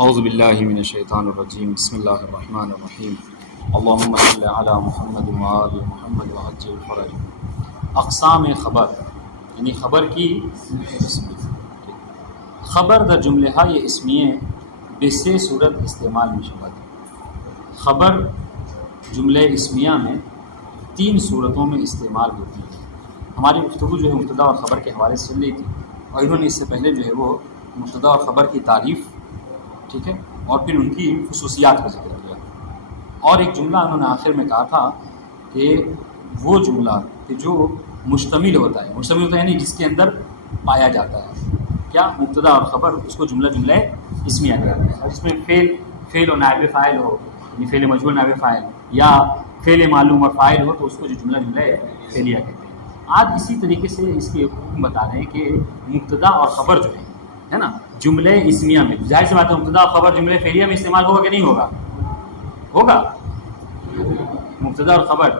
اعوذ باللہ من الشیطان الرجیم بسم اللہ الرحمن الرحیم اللہم صلی علی محمد وآل محمد وعجل فرج۔ اقسام خبر یعنی خبر کی قسم۔ خبر در جملہ یہ اسمیہ بسے صورت استعمال میں شبت۔ خبر جملہ اسمیہ میں 3 صورتوں میں استعمال ہوتی ہے۔ ہماری گفتگو جو ہے مبتدا اور خبر کے حوالے سے چل رہی تھی، اور انہوں نے اس سے پہلے جو ہے وہ مبتدا اور خبر کی تعریف، ٹھیک ہے، اور پھر ان کی خصوصیات کا ذکر کیا، اور ایک جملہ انہوں نے آخر میں کہا تھا کہ وہ جملہ کہ جو مشتمل ہوتا ہے یعنی جس کے اندر پایا جاتا ہے کیا مبتدا اور خبر، اس کو جملہ اسمیہ کہتے ہیں۔ اور اس میں فعل و نائب فاعل ہو، یعنی فعل مجہول نائب فاعل، یا فعل معلوم اور فاعل ہو، تو اس کو جو جملہ فعلیہ کہتے ہیں۔ آج اسی طریقے سے اس کی حکم بتا رہے ہیں کہ مبتدا اور خبر جو ہے نا جملے اسمیہ میں، ظاہر سی بات ہے مبتدا اور خبر جملے فعلیہ میں استعمال ہوگا کہ نہیں ہوگا مبتدا اور خبر،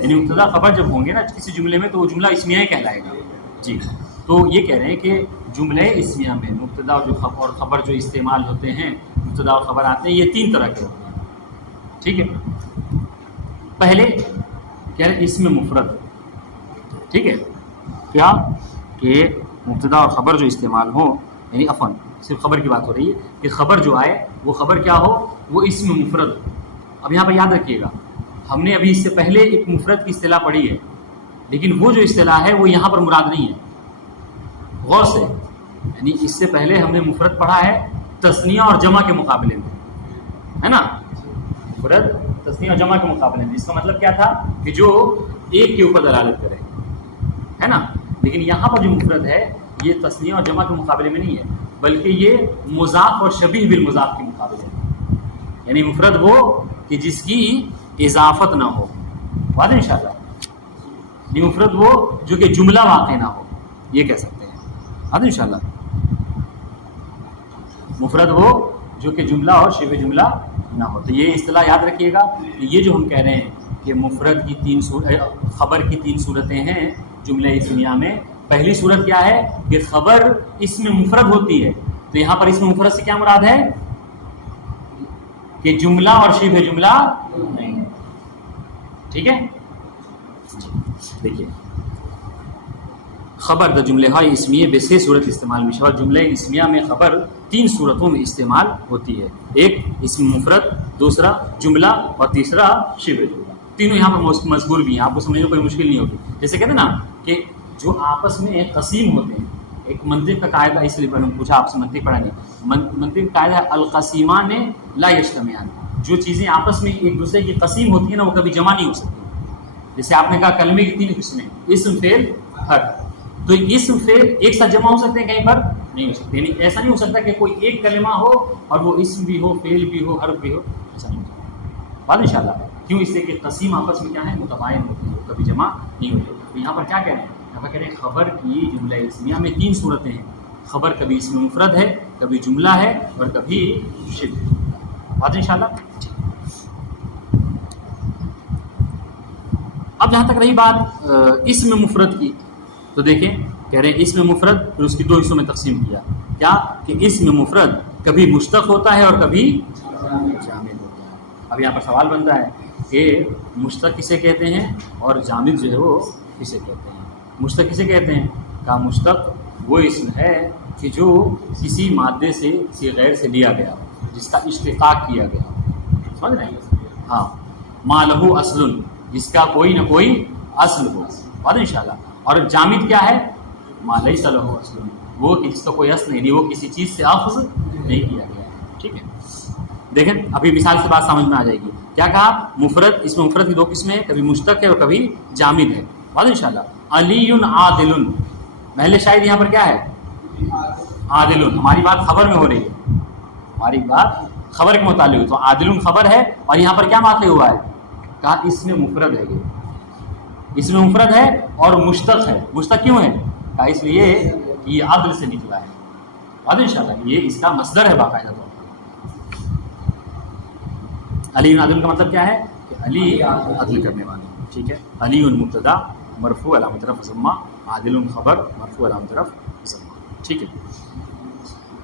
یعنی مبتدا خبر جب ہوں گے نا کسی جملے میں تو وہ جملہ اسمیہ ہی کہلائے گا۔ جی، تو یہ کہہ رہے ہیں کہ جملے اسمیہ میں مبتدا اور خبر جو استعمال ہوتے ہیں، مبتدا اور خبر آتے ہیں، یہ 3 طرح کے ہوتے ہیں، ٹھیک ہے۔ پہلے کہہ رہے اسم مفرد، ٹھیک ہے، کیا کہ مبتدا اور خبر جو استعمال ہو، یعنی صرف خبر کی بات ہو رہی ہے کہ خبر جو آئے وہ خبر کیا ہو، وہ اسم مفرد۔ اب یہاں پر یاد رکھیے گا، ہم نے ابھی اس سے پہلے ایک مفرد کی اصطلاح پڑھی ہے، لیکن وہ جو اصطلاح ہے وہ یہاں پر مراد نہیں ہے، غور سے، یعنی اس سے پہلے ہم نے مفرد پڑھا ہے تثنیہ اور جمع کے مقابلے میں، ہے نا، مفرد تثنیہ اور جمع کے مقابلے میں، اس کا مطلب کیا تھا کہ جو ایک کے اوپر دلالت کرے، ہے نا، لیکن یہاں پر جو مفرد ہے یہ تثنیہ اور جمع کے مقابلے میں نہیں ہے، بلکہ یہ مضاف اور شبیہ بالمضاف کے مقابلے میں، یعنی مفرد وہ کہ جس کی اضافت نہ ہو، واضح انشاءاللہ، یہ مفرد وہ جو کہ جملہ واقع نہ ہو، یہ کہہ سکتے ہیں، واضح انشاءاللہ، مفرد وہ جو کہ جملہ اور شبہ جملہ نہ ہو۔ تو یہ اصطلاح یاد رکھیے گا کہ یہ جو ہم کہہ رہے ہیں کہ مفرد کی خبر کی 3 صورتیں ہیں جملہ اسمیہ میں۔ پہلی صورت کیا ہے کہ خبر اسم مفرد ہوتی ہے، تو یہاں پر اسم مفرد سے کیا مراد ہے کہ جملہ اور شبہ جملہ نہیں ہے، ٹھیک ہے۔ دیکھیے، خبر دا جملہ اسمیہ بے صورت استعمال میں شبہ، جملہ اسمیہ میں خبر 3 صورتوں میں استعمال ہوتی ہے، ایک اسم مفرد، دوسرا جملہ، اور تیسرا شبہ جملہ۔ تینوں یہاں پر مذکور بھی ہیں، آپ کو سمجھنے میں کوئی مشکل نہیں ہوگی۔ جیسے کہتے ہیں نا کہ جو آپس میں ایک قسیم ہوتے ہیں، ایک منطق کا قاعدہ، اس لیے پوچھا آپ سے منطق پڑھا نہیں، منطق کا قاعدہ ہے القسیمان لا یجتمعان، جو چیزیں آپس میں ایک دوسرے کی قسیم ہوتی ہیں نا وہ کبھی جمع نہیں ہو سکتی۔ جیسے آپ نے کہا کلمے کی 3 قسمیں، اسم، فعل، حرف، تو اسم فعل ایک ساتھ جمع ہو سکتے ہیں، کہیں پر نہیں ہو سکتے، یعنی ایسا نہیں ہو سکتا کہ کوئی ایک کلمہ ہو اور وہ اسم بھی ہو، فعل بھی ہو، حرف بھی ہو، ایسا نہیں ہو سکتا، بات انشاءاللہ۔ کیوں؟ اس سے کہ قسیم آپس میں کیا ہے، متباین ہوتی ہے، وہ کبھی جمع نہیں ہوتی۔ تو یہاں پر کیا کہہ رہے ہیں، یہاں پر کہہ رہے ہیں خبر کی جملہ اسمیہ میں 3 صورتیں ہیں، خبر کبھی اسم مفرد ہے، کبھی جملہ ہے، اور کبھی شبہ، بات انشاءاللہ۔ اب جہاں تک رہی بات اسم مفرد کی، تو دیکھیں کہہ رہے ہیں اسم مفرد پھر اس کی 2 حصوں میں تقسیم کیا، کیا کہ اسم مفرد کبھی مشتق ہوتا ہے اور کبھی جامد ہوتا ہے۔ اب یہاں پر سوال بنتا ہے کہ مشتق کسے کہتے ہیں اور جامد جو ہے وہ کسے کہتے ہیں۔ مشتق کسے کہتے ہیں؟ کہا مشتق وہ اسم ہے کہ جو کسی مادے سے، کسی غیر سے لیا گیا ہو، جس کا اشتقاق کیا گیا ہو، سمجھ رہے ہیں؟ ہاں، ما لہو اصل، جس کا کوئی نہ کوئی اصل ہو، بات انشاءاللہ۔ اور جامد کیا ہے؟ ما لیس لہ اصل، وہ کہ جس کا کوئی اصل نہیں، وہ کسی چیز سے اخذ نہیں کیا گیا ہے، ٹھیک ہے۔ دیکھیں ابھی مثال سے بات سمجھ میں آ جائے گی۔ کیا کہا؟ مفرد، اس میں مفرد کی 2 قسمیں ہیں، کبھی مشتق ہے اور کبھی جامد ہے، بات انشاءاللہ۔ علی عادل، محل شاہد یہاں پر کیا ہے؟ عادل۔ ہماری بات خبر میں ہو رہی ہے، ہماری بات خبر کے متعلق ہے، تو عادل خبر ہے، اور یہاں پر کیا واقع ہوا ہے؟ کہا اس میں مفرد ہے، اس میں مفرد ہے اور مشتق ہے۔ مشتق کیوں ہے؟ کہا اس لیے کہ یہ عدل سے نکلا ہے، بات انشاءاللہ، یہ اس کا مصدر ہے باقاعدہ طور پر۔ علی عادل کا مطلب کیا ہے کہ علی عدل کرنے والے، ٹھیک ہے۔ علی مبتدا مرفوع علامۃ رفع ضمہ، عادل خبر مرفوع علامۃ رفع ضمہ، ٹھیک ہے۔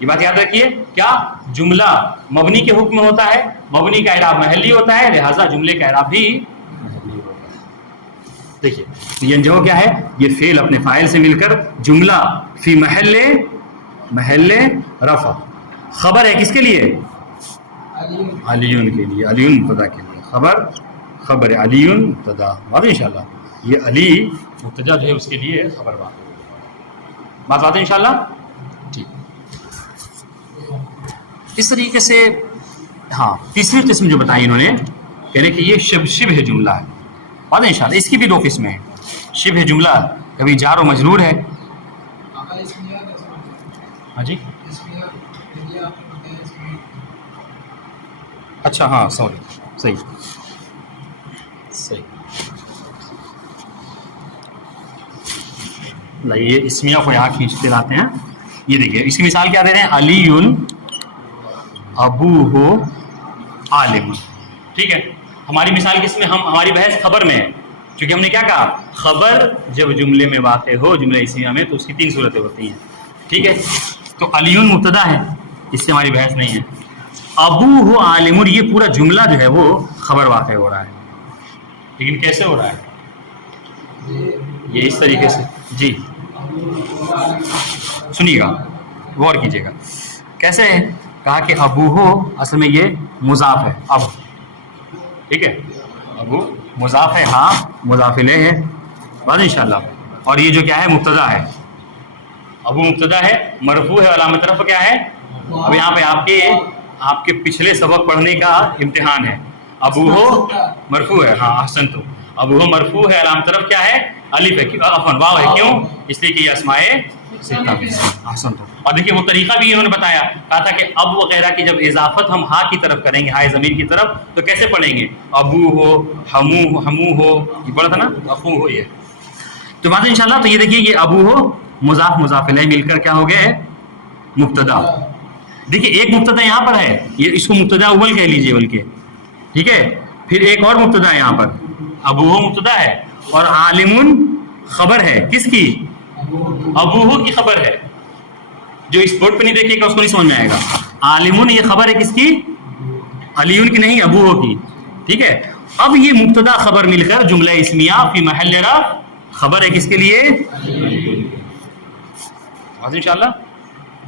یہ بات یاد رکھیے، کیا جملہ مبنی کے حکم میں ہوتا ہے، مبنی کا اعراب محلی ہوتا ہے، لہذا جملے کا اعراب بھی محلی ہوتا ہے۔ دیکھیے ینجہو کیا ہے، یہ فعل اپنے فاعل سے مل کر جملہ فی محل رفع، خبر ہے کس کے لیے؟ علیون کے لیے، علیون مبتدا کے لیے، خبر علیون مبتدا، بات انشاءاللہ یہ علی مبتدا جو ہے اس کے لیے خبر بات ہے انشاءاللہ۔ ٹھیک، اس طریقے سے ہاں تیسری قسم جو بتائی انہوں نے، کہہ رہے کہ یہ شبہ جملہ ہے، بات ہے انشاءاللہ۔ اس کی بھی دو قسمیں ہیں، شبہ جملہ کبھی جار و مجرور ہے، ہاں جی اچھا ہاں سوری صحیح یہ اسمیہ کو یہاں کھینچتے لاتے ہیں۔ یہ دیکھیے اس کی مثال کیا دے رہے ہیں، علی ابوہ عالم، ٹھیک ہے۔ ہماری مثال کس میں، ہماری بحث خبر میں ہے، کیونکہ ہم نے کیا کہا، خبر جب جملے میں واقع ہو جملہ اسمیہ میں تو اس کی 3 صورتیں ہوتی ہیں، ٹھیک ہے۔ تو علیون مبتدا ہے، اس سے ہماری بحث نہیں ہے۔ ابوہ عالم، یہ پورا جملہ جو ہے وہ خبر واقع ہو رہا ہے، لیکن کیسے ہو رہا ہے، یہ اس طریقے سے، جی سنیے گا غور کیجیے گا کیسے ہے۔ کہا کہ ابوہ اصل میں یہ مضاف ہے، اب ٹھیک ہے، ابو مضاف ہے، ہاں مضاف الیہ ہے، بات انشاءاللہ۔ اور یہ جو کیا ہے مبتدا ہے، ابو مبتدا ہے، مرفوع ہے، علامت رفع کیا ہے، اب یہاں پہ آپ کے پچھلے سبق پڑھنے کا امتحان ہے۔ ابوہ مرفوع ہے، ہاں احسنتم، ابوہ مرفوع ہے، علامت رفع کیا ہے، الف ہے، عفوا واو ہے، کیوں؟ اس لیے کہ یہ اسماء ستہ میں، احسنتم۔ اور دیکھیے وہ طریقہ بھی انہوں نے بتایا، کہا تھا کہ اب وغیرہ کی جب اضافت ہم ہا کی طرف کریں گے، ہائے ضمیر کی طرف، تو کیسے پڑھیں گے، ابو ہو، ہمو ہو، یہ پڑھا تھا نا، اخو ہو، یہ تو بات انشاءاللہ۔ تو یہ دیکھیے یہ ابو ہو مضاف الیہ مل کر کیا ہو گیا ہے، مبتدا۔ دیکھیے ایک مبتدا یہاں پر ہے، یہ اس کو مبتدا اول کہہ لیجئے بلکہ، ٹھیک ہے۔ پھر ایک اور مبتدا ہے یہاں پر، ابوہ مبتدا ہے اور عالم خبر ہے، کس کی، ابوہ کی خبر ہے۔ جو اس بورڈ پہ نہیں دیکھے گا اس کو نہیں سمجھ میں آئے گا۔ عالم یہ خبر ہے کس کی، علیون کی نہیں، ابوہ کی، ٹھیک ہے۔ اب یہ مبتدا خبر مل کر جملہ اسمیہ فی محل رفع، خبر ہے کس کے لیے، انشاءاللہ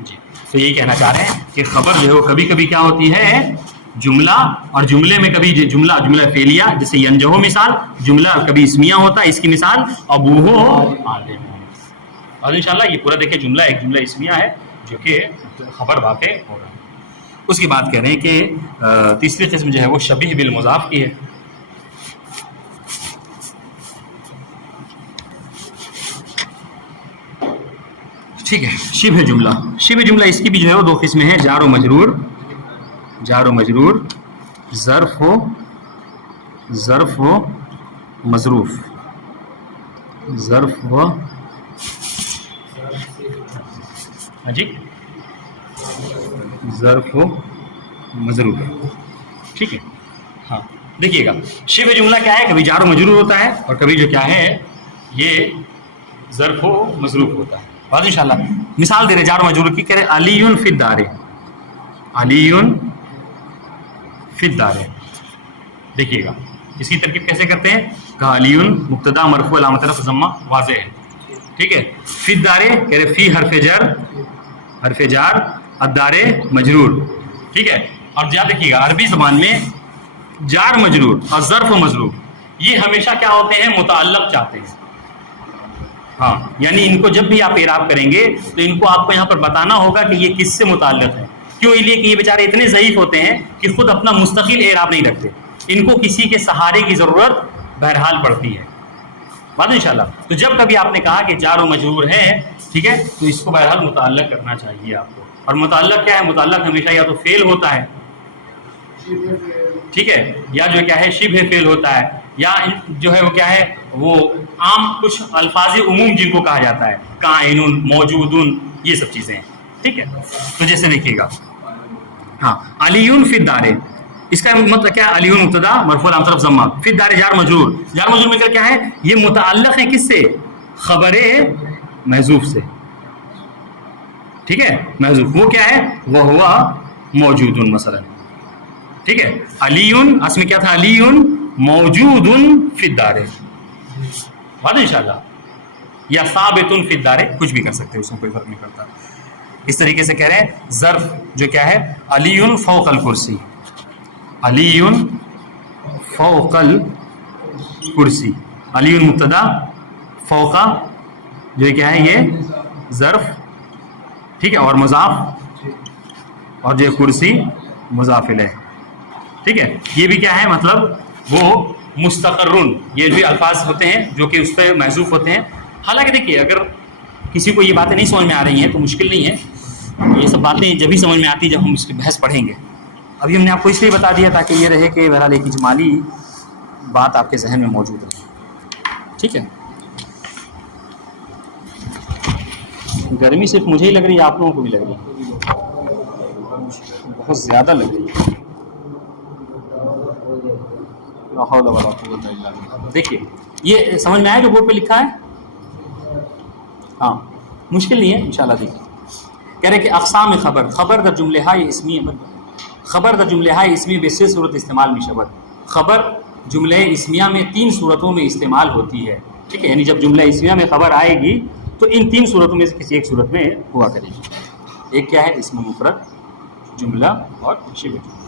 جی۔ تو یہی کہنا چاہ رہے ہیں کہ خبر جو ہے وہ کبھی کبھی کیا ہوتی ہے، جملہ، اور جملے میں کبھی جملہ فعلیہ جیسے ینجہو مثال، جملہ کبھی اسمیہ ہوتا ہے، اس کی مثال ابوہ عالم، اور انشاءاللہ یہ پورا دیکھیں جملہ ایک جملہ اسمیہ ہے جو کہ خبر واقع ہو رہا ہے۔ اس کی بات کہہ رہے ہیں کہ تیسری قسم جو ہے وہ شبیہ بالمضاف کی ہے۔ ٹھیک ہے، شبہ جملہ اس کی بھی جو ہے وہ 2 قسمیں ہیں، جار و مجرور، ظرف و مظروف، ہاں جی ظرف و مظروف، ٹھیک ہے۔ ہاں دیکھیے گا شبہ جملہ کیا ہے، کبھی جار و مجرور ہوتا ہے اور کبھی جو کیا ہے یہ ظرف و مظروف ہوتا ہے، بات انشاءاللہ۔ مثال دے رہے جار و مجرور کی، کہہ رہے علی فی الدار، دیکھیے گا اس کی ترکیب کیسے کرتے ہیں، کہا علی مبتدا مرفوع علامت رفع ضمہ، واضح ہے، ٹھیک ہے۔ فی الدار کہہ رہے فی حرف جار الدار مجرور، ٹھیک ہے۔ اور جا دیکھیے گا عربی زبان میں جار مجرور اور ظرف و مظروف یہ ہمیشہ کیا ہوتے ہیں، متعلق چاہتے ہیں، ہاں یعنی ان کو جب بھی آپ اعراب کریں گے تو ان کو آپ کو یہاں پر بتانا ہوگا کہ یہ کس سے متعلق ہے، کیوں، اس لیے کہ یہ بیچارے اتنے ضعیف ہوتے ہیں کہ خود اپنا مستقل اعراب نہیں رکھتے، ان کو کسی کے سہارے کی ضرورت بہرحال پڑتی ہے، بات انشاءاللہ۔ تو جب کبھی آپ نے کہا کہ جار و مجرور ہے، ٹھیک ہے، تو اس کو بہرحال متعلق کرنا چاہیے آپ کو، اور متعلق کیا ہے، متعلق ہمیشہ یا تو فعل ہوتا ہے، ٹھیک ہے، یا جو کیا ہے شبہ فعل ہوتا ہے، یا جو ہے وہ کیا ہے، وہ عام کچھ الفاظ عموم جن کو کہا جاتا ہے، کائن، موجود، یہ سب چیزیں ہیں، ٹھیک ہے۔ تو جیسے دیکھیے گا ہاں علی فی الدار، اس کا مطلب کیا ہے، علی مبتدا مرفوع علامت رفع ضمہ، فی الدار جار مجرور مل کر کیا ہے، یہ متعلق ہے کس سے، خبر محذوف سے، ٹھیک ہے محذوف وہ کیا ہے وہ ہوا موجود مثلا ٹھیک ہے علی اصل میں کیا تھا علی موجود فی الدار بات ان شاء اللہ یا ثابت فی الدار کچھ بھی کر سکتے ہیں اس میں کوئی فرق نہیں پڑتا. اس طریقے سے کہہ رہے ہیں ظرف جو کیا ہے علی فوق الکرسی علی فوق الکرسی علی مبتدا فوق جو کیا ہے یہ ظرف ٹھیک ہے اور مضاف اور جو کرسی مضاف الیہ ٹھیک ہے یہ بھی کیا ہے مطلب وہ مستقرن یہ جو الفاظ ہوتے ہیں جو کہ اس پہ محذوف ہوتے ہیں. حالانکہ دیکھیے اگر کسی کو یہ باتیں نہیں سمجھ میں آ رہی ہیں تو مشکل نہیں ہے یہ سب باتیں جب ہی سمجھ میں آتی جب ہم اس کی بحث پڑھیں گے. ابھی ہم نے آپ کو اس لیے بتا دیا تاکہ یہ رہے کہ بہرحال ایک اجمالی بات آپ کے ذہن میں موجود رہے ٹھیک ہے. گرمی صرف مجھے ہی لگ رہی ہے آپ لوگوں کو بھی لگ رہی ہے بہت زیادہ لگ رہی ہے. دیکھیے یہ سمجھ میں آیا جو بورڈ پہ لکھا ہے ہاں مشکل نہیں ہے انشاءاللہ. دیکھیے کہہ رہے کہ اقسام خبر در جملہ اسمیہ خبر در جملہ اسمیہ بے سے صورت استعمال میں شبت خبر جملہ اسمیہ میں 3 صورتوں میں استعمال ہوتی ہے ٹھیک ہے یعنی جب جملہ اسمیہ میں خبر آئے گی تو ان 3 صورتوں میں سے کسی ایک صورت میں ہوا کرے گی. ایک کیا ہے اسم مفرد جملہ اور شبہ جملہ.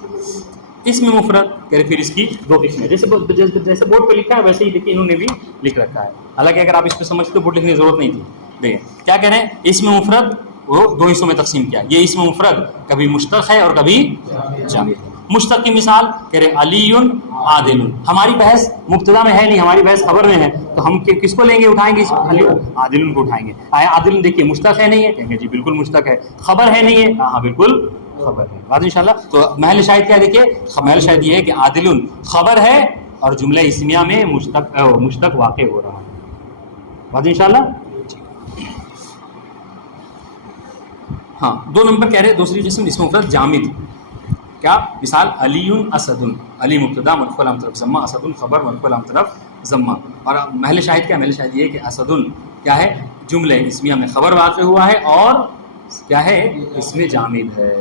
اسم مفرد کہہ رہے پھر اس کی 2 قسمیں جیسے بورڈ پہ لکھا ہے ویسے ہی دیکھیے انہوں نے بھی لکھ رکھا ہے. حالانکہ اگر آپ اس پہ سمجھتے تو بورڈ لکھنے کی ضرورت نہیں تھی. دیکھیں کیا کہہ رہے ہیں اسم مفرد وہ 2 حصوں میں تقسیم کیا. یہ اسم مفرد کبھی مشتق ہے اور کبھی جامد. مشتق کی مثال کہہ رہے علی عادل. ہماری بحث مبتدا میں ہے نہیں ہماری بحث خبر میں ہے تو ہم کس کو لیں گے اٹھائیں گے علی عادل کو اٹھائیں گے. آیا عادل دیکھیے مشتق ہے نہیں ہے کہیں گے جی بالکل مشتق ہے. خبر ہے نہیں ہے ہاں بالکل خبر ہے بات انشاءاللہ. تو محل شاہد کیا دیکھیے محل شاہد یہ ہے کہ عادل خبر ہے اور جملہ اسمیہ میں مشتق واقع ہو رہا ہے بات انشاءاللہ. ہاں 2 نمبر کہہ رہے دوسری جسم اسم مفرد جامد. کیا مثال علی اسد علی مبتدا مرفوع علامۃ رفع ضمہ اسد خبر مرفوع علامۃ رفع ضمہ. اور محل شاہد کیا محل شاہد یہ ہے کہ اسد کیا ہے جملہ اسمیہ میں خبر واقع ہوا ہے اور کیا ہے اس میں جامد ہے.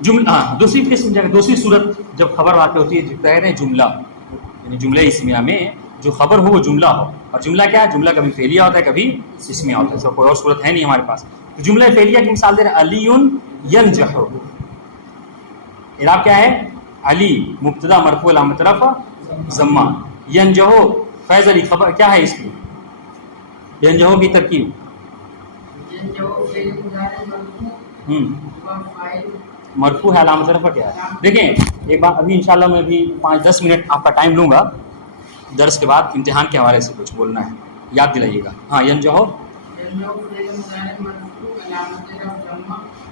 جملہ دوسری قسم دوسری صورت جب خبر واقع ہوتی ہے جو کہہ رہے ہیں جملہ یعنی جملہ اسمیہ میں جو خبر ہو وہ جملہ ہو. اور جملہ کیا ہے جملہ کبھی فعلیہ ہوتا ہے کبھی اسمیہ ہوتا ہے. سو کوئی اور صورت ہے نہیں ہمارے پاس. تو جملہ فعلیہ کی مثال دے رہے علی ینجح. اعراب کیا ہے علی مبتدا مرفوع علامۃ رفع ضمہ ینجح فیض علی خبر کیا ہے اس کی ینجح کی ترکیب مرفوع ہے علامۃ رفع کیا ہے. دیکھیں ایک بات ابھی انشاءاللہ میں ابھی 5-10 منٹ آپ کا ٹائم لوں گا درس کے بعد امتحان کے حوالے سے کچھ بولنا ہے یاد دلائیے گا. ہاں ینجح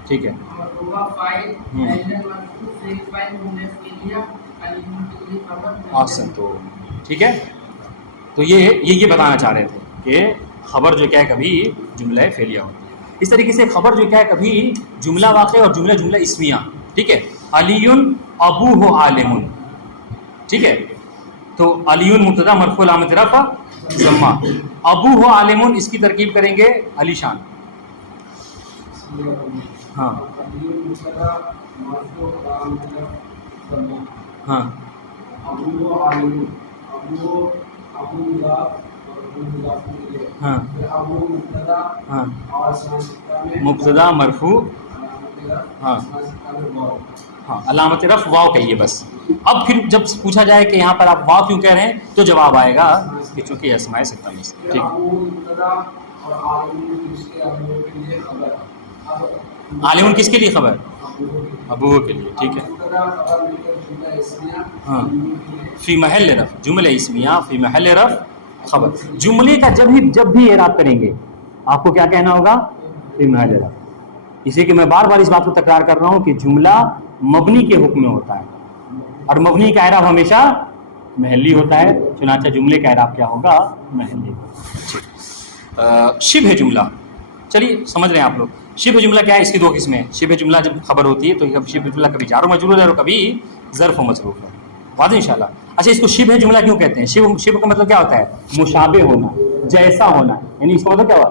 ٹھیک ہے تو ٹھیک ہے. تو یہ بتانا چاہ رہے تھے کہ خبر جو کیا ہے کبھی جملہ فعلیہ ہوتی ہے. اس طریقے سے خبر جو کیا ہے کبھی جملہ واقع اور جملہ اسمیہ ٹھیک ہے. علی ابوہ عالم ٹھیک ہے. تو علی مبتدا مرفوع علامۃ رفع ضمہ ابوہ عالم اس کی ترکیب کریں گے علی شان. ہاں ہاں ہاں ہاں مبتدا مرفوع ہاں ہاں علامت رفع واو کہیے بس. اب پھر جب پوچھا جائے کہ یہاں پر آپ واو کیوں کہہ رہے ہیں تو جواب آئے گا کہ چونکہ یہ اسماء ستہ میں سے ٹھیک. عالم کس کے لیے خبر ابو کے لیے ٹھیک ہے. ہاں فی محل رفع جملہ اسمیہ فی محل رفع خبر. جملے کا جب بھی اعراب کریں گے آپ کو کیا کہنا ہوگا فی محل رفع. اسی کہ میں بار بار اس بات کو تکرار کر رہا ہوں کہ جملہ مبنی کے حکم میں ہوتا ہے اور مبنی کا اعراب ہمیشہ محلی ہوتا ہے. چنانچہ جملے کا اعراب کیا ہوگا محلی. شبہ جملہ چلیے سمجھ رہے ہیں آپ لوگ. شبہ جملہ کیا ہے اس کی 2 قسمیں. شبہ جملہ جب خبر ہوتی ہے تو شبہ جملہ کبھی جار و مجرور ہے اور کبھی ظرف و مصروف ہے. واضح انشاءاللہ. اچھا اس کو شبہ جملہ کیوں کہتے ہیں؟ شبہ کا مطلب کیا ہوتا ہے مشابہ ہونا جیسا ہونا. یعنی اس کا مطلب کیا ہوا